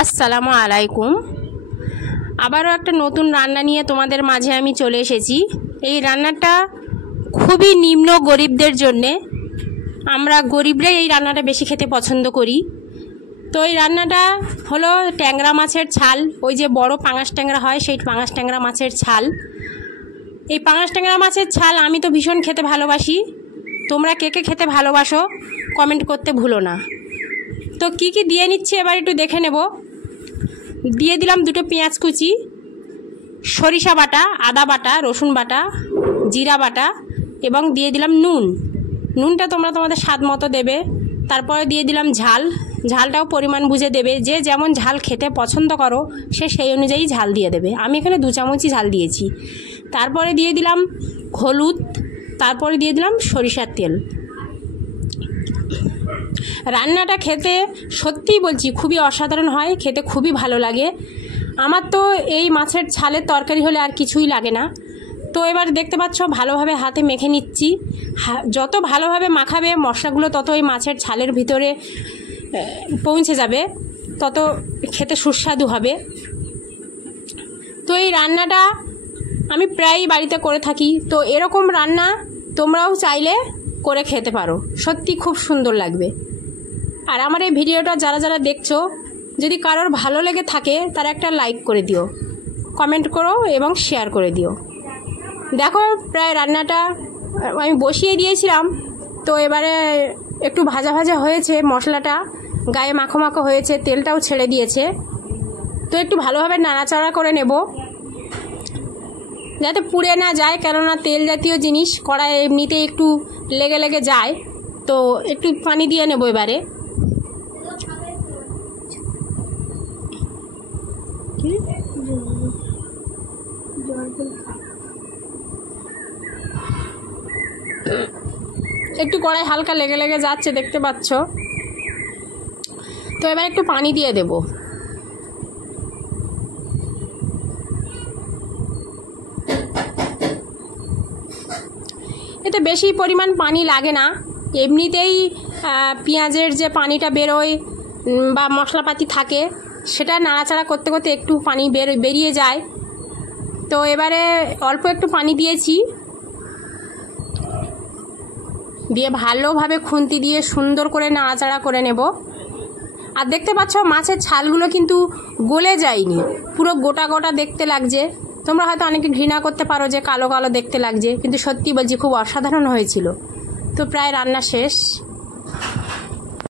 আসসালামু আলাইকুম। আবারও একটা নতুন রান্না নিয়ে তোমাদের মাঝে আমি চলে এসেছি। এই রান্নাটা খুবই নিম্ন গরিবদের জন্যে। আমরা গরিবরাই এই রান্নাটা বেশি খেতে পছন্দ করি। তো এই রান্নাটা হলো ট্যাংরা মাছের ছাল, ওই যে বড় পাঙাশ ট্যাংরা হয় সেই পাঙাশ ট্যাংরা মাছের ছাল। এই পাঙাশ ট্যাংরা মাছের ছাল আমি তো ভীষণ খেতে ভালোবাসি। তোমরা কে কে খেতে ভালোবাসো কমেন্ট করতে ভুলো না। তো কি কি দিয়ে নিচ্ছি এবার একটু দেখে নেব। দিয়ে দিলাম দুটো পেঁয়াজ কুচি, সরিষা বাটা, আদা বাটা, রসুন বাটা, জিরা বাটা এবং দিয়ে দিলাম নুনটা তোমরা তোমাদের স্বাদ মতো দেবে। তারপরে দিয়ে দিলাম ঝালটাও পরিমাণ বুঝে দেবে। যে যেমন ঝাল খেতে পছন্দ করো সে সেই অনুযায়ী ঝাল দিয়ে দেবে। আমি এখানে 2 চামচই ঝাল দিয়েছি। তারপরে দিয়ে দিলাম হলুদ, তারপরে দিয়ে দিলাম সরিষার তেল। রান্নাটা খেতে সত্যিই বলছি খুবই অসাধারণ হয়, খেতে খুবই ভালো লাগে। আমার তো এই মাছের ছালের তরকারি হলে আর কিছুই লাগে না। তো এবার দেখতে পাচ্ছ ভালোভাবে হাতে মেখে নিচ্ছি। যত ভালোভাবে মাখাবে মশলাগুলো তত এই মাছের ছালের ভিতরে পৌঁছে যাবে, তত খেতে সুস্বাদু হবে। তো এই রান্নাটা আমি প্রায়ই বাড়িতে করে থাকি। তো এরকম রান্না তোমরাও চাইলে করে খেতে পারো, সত্যি খুব সুন্দর লাগবে। আর আমার এই ভিডিওটা যারা যারা দেখছো যদি কারোর ভালো লেগে থাকে তারা একটা লাইক করে দিও, কমেন্ট করো এবং শেয়ার করে দিও। দেখো প্রায় রান্নাটা আমি বসিয়ে দিয়েছিলাম। তো এবারে একটু ভাজা ভাজা হয়েছে, মশলাটা গায়ে মাখো মাখো হয়েছে, তেলটাও ছেড়ে দিয়েছে। তো একটু ভালোভাবে নাড়াচাড়া করে নেব যাতে পুড়ে না যায়, কেননা তেল জাতীয় জিনিস কড়াই এমনিতেই একটু লেগে লেগে যায়। তো একটু পানি দিয়ে নেব এবারে। একটু কড়াই হালকা লেগে লেগে যাচ্ছে দেখতে পাচ্ছ। তো এবার একটু পানি দিয়ে দেব। এতে বেশি পরিমাণ পানি লাগে না, এমনিতেই পেঁয়াজের যে পানিটা বেরোয় বা মশলাপাতি থাকে সেটা নাড়াচাড়া করতে করতে একটু পানি বেরিয়ে যায়। তো এবারে অল্প একটু পানি দিয়েছি, দিয়ে ভালোভাবে খুন্তি দিয়ে সুন্দর করে নাড়াচাড়া করে নেব। আর দেখতে পাচ্ছ মাছের ছালগুলো কিন্তু গলে যায়নি, পুরো গোটা গোটা দেখতে লাগছে। তোমরা হয়তো অনেকে ঘৃণা করতে পারো যে কালো কালো দেখতে লাগছে, কিন্তু সত্যি বলছি খুব অসাধারণ হয়েছিল। তো প্রায় রান্না শেষ।